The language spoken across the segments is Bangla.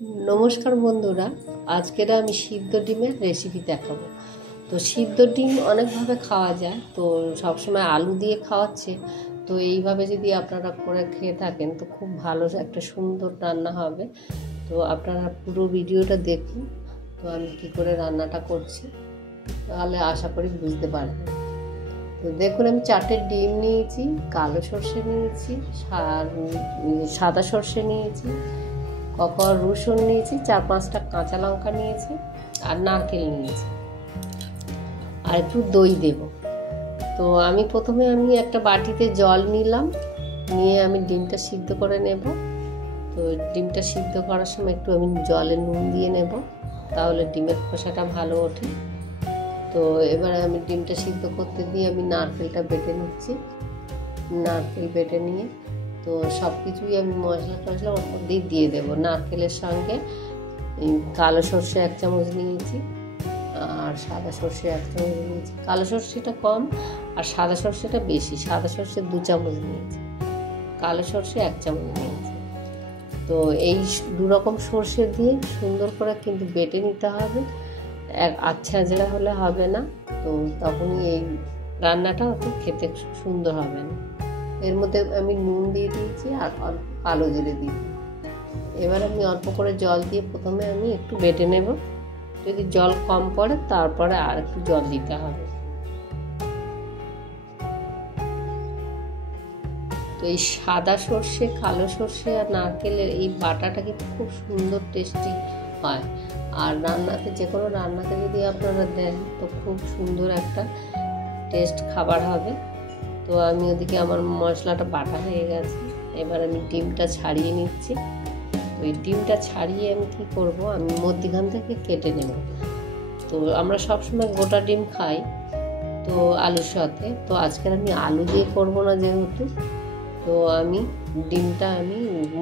নমস্কার বন্ধুরা, আজকের আমি সিদ্ধ ডিমের রেসিপি দেখাবো। তো সিদ্ধ ডিম অনেকভাবে খাওয়া যায়, তো সবসময় আলু দিয়ে খাওয়াচ্ছে, তো এইভাবে যদি আপনারা করে খেয়ে থাকেন তো খুব ভালো একটা সুন্দর রান্না হবে। তো আপনারা পুরো ভিডিওটা দেখুন, তো আমি কী করে রান্নাটা করছি, তাহলে আশা করি বুঝতে পারবেন। তো দেখুন, আমি 4টে ডিম নিয়েছি, কালো সর্ষে নিয়েছি, সাদা সর্ষে নিয়েছি, কখন রসুন নিয়েছি, 4-5টা কাঁচা লঙ্কা নিয়েছি, আর নারকেল নিয়েছি, আর একটু দই দেব। তো আমি প্রথমে একটা বাটিতে জল নিলাম, নিয়ে আমি ডিমটা সিদ্ধ করে নেব। তো ডিমটা সিদ্ধ করার সময় একটু আমি জলে নুন দিয়ে নেব, তাহলে ডিমের খোসাটা ভালো ওঠে। তো এবারে আমি ডিমটা সিদ্ধ করতে দিয়ে আমি নারকেলটা বেটে নিচ্ছি। নারকেল বেটে নিয়ে তো সব কিছুই আমি মশলা ওর মধ্যেই দিয়ে দেবো। নারকেলের সঙ্গে কালো সর্ষে 1 চামচ নিয়েছি, আর সাদা সর্ষে 1 চামচ নিয়েছি। কালো সর্ষেটা কম আর সাদা সর্ষেটা বেশি। সাদা সর্ষে 2 চামচ নিয়েছি, কালো সর্ষে 1 চামচ নিয়েছি। তো এই 2 রকম সর্ষে দিয়ে সুন্দর করে কিন্তু বেটে নিতে হবে। আচ্ছা যেটা হলে হবে না, তো তখনই এই রান্নাটা অত খেতে সুন্দর হবে না। এর মধ্যে আমি নুন দিয়ে দিয়েছি আর অল্প কালো জিরে দিয়ে দিই। এবার আমি অল্প করে জল দিয়ে প্রথমে আমি একটু বেটে নেব। যদি জল কম পড়ে তারপরে আর একটু জল দিতে হবে। তো এই সাদা সর্ষে, কালো সর্ষে আর নারকেলের এই বাটাটা কিন্তু খুব সুন্দর টেস্টি হয়, আর রান্নাতে যে কোনো রান্নাতে যদি আপনারা দেন তো খুব সুন্দর একটা টেস্ট খাবার হবে। তো আমি ওদিকে আমার মশলাটা বাটা হয়ে গেছে, এবার আমি ডিমটা ছাড়িয়ে নিচ্ছি। ওই ডিমটা ছাড়িয়ে আমি কী করব, আমি মধ্যিখান থেকে কেটে নেব। তো আমরা সবসময় গোটা ডিম খাই তো আলুর সাথে, তো আজকের আমি আলু দিয়ে করব না যেহেতু, তো আমি ডিমটা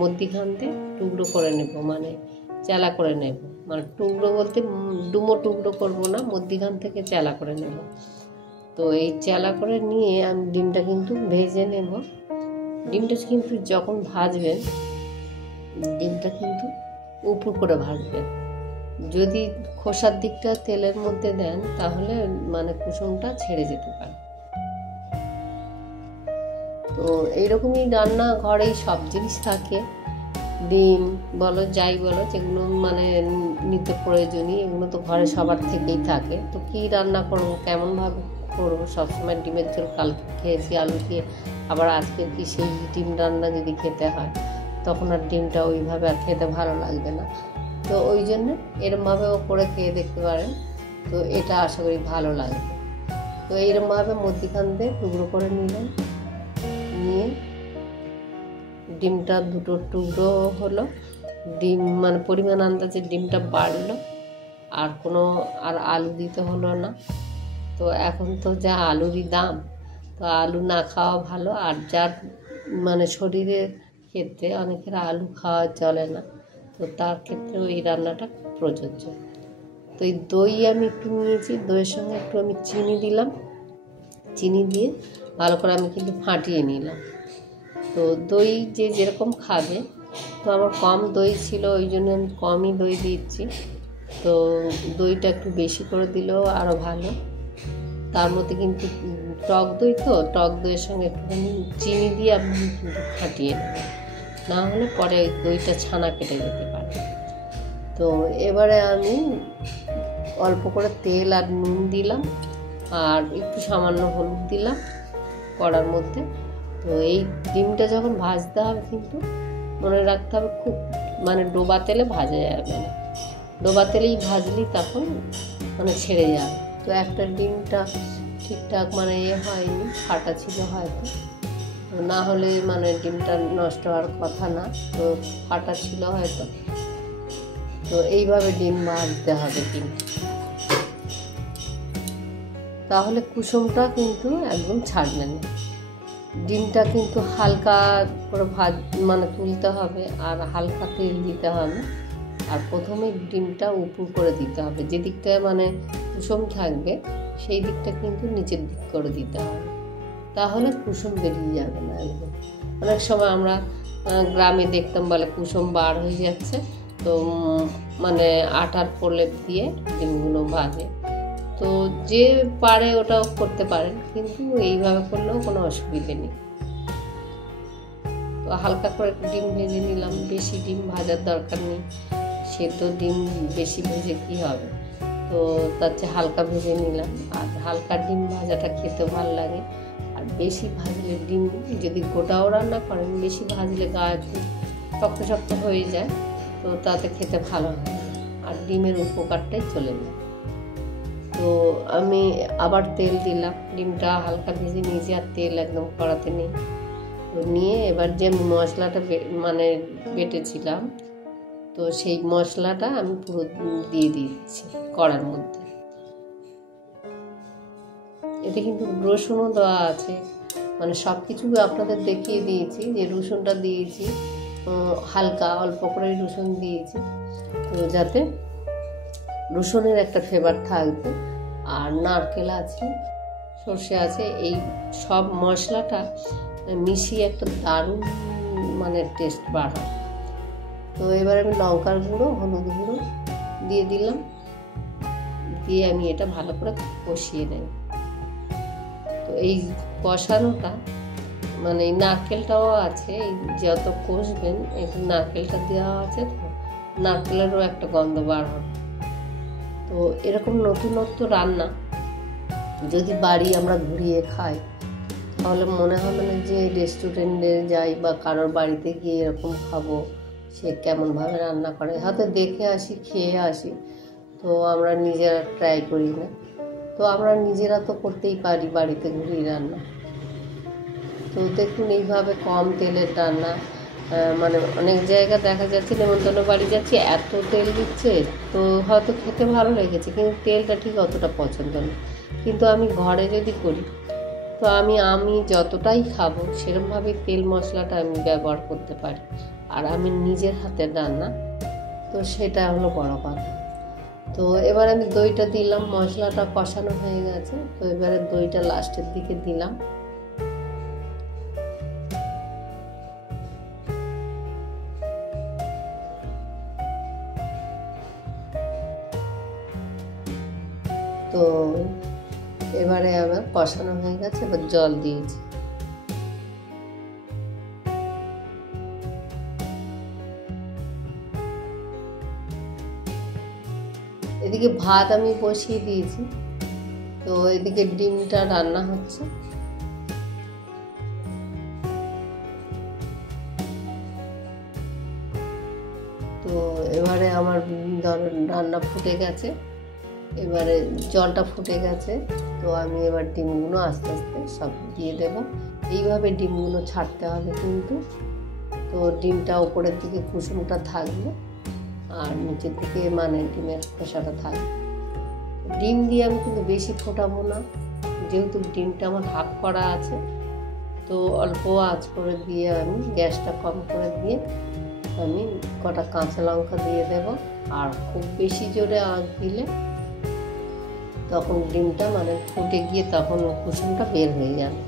মধ্যিখান থেকে টুকরো করে নেব, মানে চেলা করে নেব। মানে টুকরো বলতে ডুমো টুকরো করব না, মধ্যিখান থেকে চেলা করে নেব। তো এই চেলা করে নিয়ে আমি ডিমটা কিন্তু ভেজে নেব। ডিমটা কিন্তু যখন ভাজবেন, ডিমটা কিন্তু উপর করে ভাজবেন। যদি খোসার দিকটা তেলের মধ্যে দেন তাহলে মানে কুসুমটা ছেড়ে যেতে পারে। তো এইরকমই রান্না ঘরেই সব জিনিস থাকে, ডিম বলো যাই বলো, যেগুলো মানে নিত্য প্রয়োজনীয়, এগুলো তো ঘরে সবার থেকেই থাকে। তো কী রান্না করবো, কেমনভাবে করবো, সবসময় ডিমের ঝোল কালকে খেয়েছি আলু দিয়ে, আবার আজকে কি সেই ডিম রান্না যদি খেতে হয় তখন আর ডিমটা ওইভাবে আর খেতে ভালো লাগবে না। তো ওই জন্য এরমভাবেও করে খেয়ে দেখতে পারেন, তো এটা আশা করি ভালো লাগবে। তো এইরমভাবে মধ্যিখান দিয়ে টুকরো করে নিলাম, নিয়ে ডিমটা 2টো টুকরো হলো। ডিম মানে পরিমাণ আন্দাজে ডিমটা বাড়লো, আর আলু দিতে হলো না। তো এখন তো যা আলুরই দাম, তো আলু না খাওয়া ভালো। আর যার মানে শরীরের ক্ষেত্রে অনেকের আলু খাওয়া চলে না, তো তার ক্ষেত্রে ওই রান্নাটা প্রযোজ্য। তো এই দই আমি একটু নিয়েছি, দইয়ের সঙ্গে একটু আমি চিনি দিলাম। চিনি দিয়ে ভালো করে আমি কিন্তু ফাটিয়ে নিলাম। তো দই যে যেরকম খাবে, তো আমার কম দই ছিল ওই জন্য আমি কমই দই দিচ্ছি। তো দইটা একটু বেশি করে দিলেও আরও ভালো। তার মধ্যে কিন্তু টক দই, তো টক দইয়ের সঙ্গে একটুখানি চিনি দিয়ে আপনি কিন্তু ফাটিয়ে নেবেন, না হলে পরে দইটা ছানা কেটে যেতে পারে। তো এবারে আমি অল্প করে তেল আর নুন দিলাম, আর একটু সামান্য হলুদ দিলাম কড়ার মধ্যে। তো এই ডিমটা যখন ভাজতে হবে কিন্তু মনে রাখতে হবে খুব মানে ডোবা তেলে ভাজা যাবে না, ডোবা তেলেই ভাজলেই তখন মানে ছেড়ে যাবে। তো একটা ডিমটা ঠিকঠাক মানে হয়নি, ফাটা ছিল হয়তো, না হলে মানে ডিমটা নষ্ট হওয়ার কথা না, তো ফাটা ছিল হয়তো। তো এইভাবে ডিম ভাজতে হবে ডিমটা, তাহলে কুসুমটা কিন্তু একদম ছাড়বে না। ডিমটা কিন্তু হালকা করে মানে তুলতে হবে, আর হালকা তেল দিতে হবে। আর প্রথমে ডিমটা উপর করে দিতে হবে, যে দিকটায় মানে কুসুম থাকবে সেই দিকটা কিন্তু নিচের দিক করে দিতে হবে, তাহলে কুসুম বেরিয়ে যাবে না একদম। অনেক সময় আমরা গ্রামে দেখতাম বলে কুসুম বার হয়ে যাচ্ছে, তো মানে আটার প্রলেপ দিয়ে ডিমগুলো ভাজে। তো যে পারে ওটাও করতে পারেন, কিন্তু এইভাবে করলেও কোনো অসুবিধে নেই। তো হালকা করে ডিম ভেজে নিলাম, বেশি ডিম ভাজার দরকার নেই, সেদ্ধ ডিম বেশি ভেজে কী হবে, তো তার চেয়ে হালকা ভেজে নিলাম। আর হালকা ডিম ভাজাটা খেতে ভালো লাগে। আর বেশি ভাজলে ডিম যদি গোটাও রান্না করেন, বেশি ভাজলে গা একটু শক্ত শক্ত হয়ে যায়, তো তাতে খেতে ভালো হয় না, আর ডিমের উপকারটাই চলে যায়। তো আমি আবার তেল দিলাম, ডিমটা হালকা ভেজে নিয়েছি, আর তেল একদম কড়াতে নেই। তো নিয়ে এবার যে মশলাটা মানে বেটেছিলাম, তো সেই মশলাটা আমি পুরো দিয়ে দিচ্ছি কড়ার মধ্যে। এতে কিন্তু রসুনও দেওয়া আছে, মানে সব কিছু আপনাদের দেখিয়ে দিয়েছি যে রসুনটা দিয়েছি, হালকা অল্প করে রসুন দিয়েছি, তো যাতে রসুনের একটা ফ্লেভার থাকবে। আর নারকেল আছে, সর্ষে আছে, এই সব মশলাটা মিশিয়ে একটা দারুণ মানে টেস্ট বার হয়। তো এবার আমি লঙ্কার গুঁড়ো, হলুদ গুঁড়ো দিয়ে দিলাম, দিয়ে আমি এটা ভালো করে কষিয়ে নেব। তো এই কষানোটা মানে এই নারকেলটাও আছে, এই যত কষবেন একটু নারকেলটা দেওয়া আছে, তো নারকেলেরও একটা গন্ধ বার হবে। তো এরকম নতুনত্ব রান্না যদি বাড়ি আমরা ঘুরিয়ে খাই, তাহলে মনে হবে না যে রেস্টুরেন্টে যাই বা কারোর বাড়িতে গিয়ে এরকম খাবো, সে কেমনভাবে রান্না করে, হয়তো দেখে আসি, খেয়ে আসি, তো আমরা নিজেরা ট্রাই করি না। তো আমরা নিজেরা তো করতেই পারি বাড়িতে ঘুরিয়ে রান্না। তো দেখুন এইভাবে কম তেলের রান্না, মানে অনেক জায়গা দেখা যাচ্ছে নেমন্তন্ন বাড়ি যাচ্ছি, এত তেল দিচ্ছে, তো হয়তো খেতে ভালো লেগেছে, কিন্তু তেলটা ঠিক অতটা পছন্দ না। কিন্তু আমি ঘরে যদি করি, তো আমি যতটাই খাবো সেরকমভাবে তেল মশলাটা আমি ব্যবহার করতে পারি, আর আমি নিজের হাতের রান্না, তো সেটা হলো বড় কথা। তো এবার আমি দইটা দিলাম, মশলাটা কষানো হয়ে গেছে, তো এবারে দইটা লাস্টের দিকে দিলাম। তো এবারে আবার কষানো হয়ে গেছে, এবার জল দিয়েছি। এদিকে ভাত আমি বসিয়ে দিয়েছি, তো এদিকে ডিমটা রান্না হচ্ছে। তো এবারে আমার রান্না ফুটে গেছে, এবারে জলটা ফুটে গেছে, তো আমি এবার ডিমগুলো আস্তে আস্তে সব দিয়ে দেব। এইভাবে ডিমগুলো ছাড়তে হবে কিন্তু, তো ডিমটা উপরের দিকে কুসুমটা থাকবে, আর নিচের দিকে মানে ডিমের খোসাটা থাকবে। ডিম দিয়ে আমি কিন্তু বেশি ফোটাবো না, যেহেতু ডিমটা আমার হাফ করা আছে, তো অল্প আঁচ করে দিয়ে আমি গ্যাসটা কম করে দিয়ে আমি কটা কাঁচা লঙ্কা দিয়ে দেব। আর খুব বেশি জোরে আঁচ দিলে তখন ডিমটা মানে ফুটে গিয়ে তখন কুসুমটা বের হয়ে যাবে,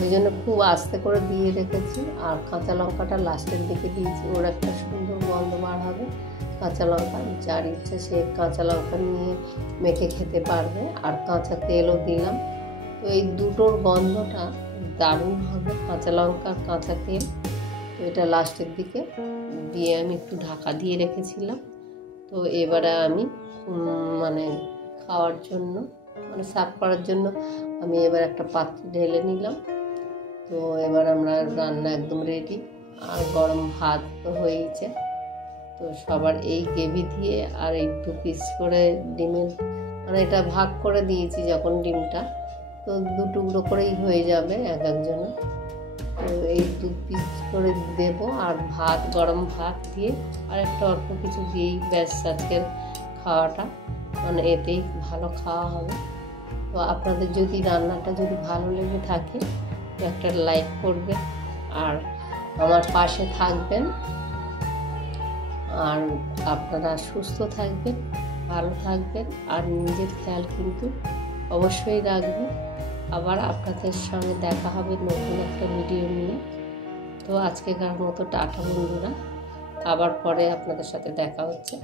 ওই জন্য খুব আস্তে করে দিয়ে রেখেছি। আর কাঁচা লঙ্কাটা লাস্টের দিকে দিয়েছি, ওর একটা সুন্দর গন্ধ বার হবে। কাঁচা লঙ্কা যার ইচ্ছে সে কাঁচা লঙ্কা নিয়ে মেখে খেতে পারবে, আর কাঁচা তেলও দিলাম। তো এই দুটোর গন্ধটা দারুণ হবে, কাঁচা লঙ্কা কাঁচা তেল। তো এটা লাস্টের দিকে দিয়ে আমি একটু ঢাকা দিয়ে রেখেছিলাম। তো এবারে আমি মানে খাওয়ার জন্য মানে সার্ভ করার জন্য আমি এবার একটা পাত্রে ঢেলে নিলাম। তো এবার আমরা রান্না একদম রেডি, আর গরম ভাত তো হয়েইছে। তো সবার এই গ্রেভি দিয়ে আর এই 2 পিস করে ডিমের মানে এটা ভাগ করে দিয়েছি যখন ডিমটা, তো 2 টুকরো করেই হয়ে যাবে এক একজনের। তো এই 2 পিস করে দেব, আর ভাত গরম ভাত দিয়ে আর একটা অল্প কিছু দিয়েই ব্যাস আজকের খাওয়াটা মানে এতেই ভালো খাওয়া হবে। তো আপনাদের যদি রান্নাটা যদি ভালো লেগে থাকে তো একটা লাইক করবেন, আর আমার পাশে থাকবেন, আর আপনারা সুস্থ থাকবেন, ভালো থাকবেন, আর নিজের খেয়াল কিন্তু অবশ্যই রাখবেন। আবার আপনাদের সঙ্গে দেখা হবে নতুন একটা ভিডিও নিয়ে। তো আজকেকার মতো টাটা বন্ধুরা, আবার পরে আপনাদের সাথে দেখা হচ্ছে।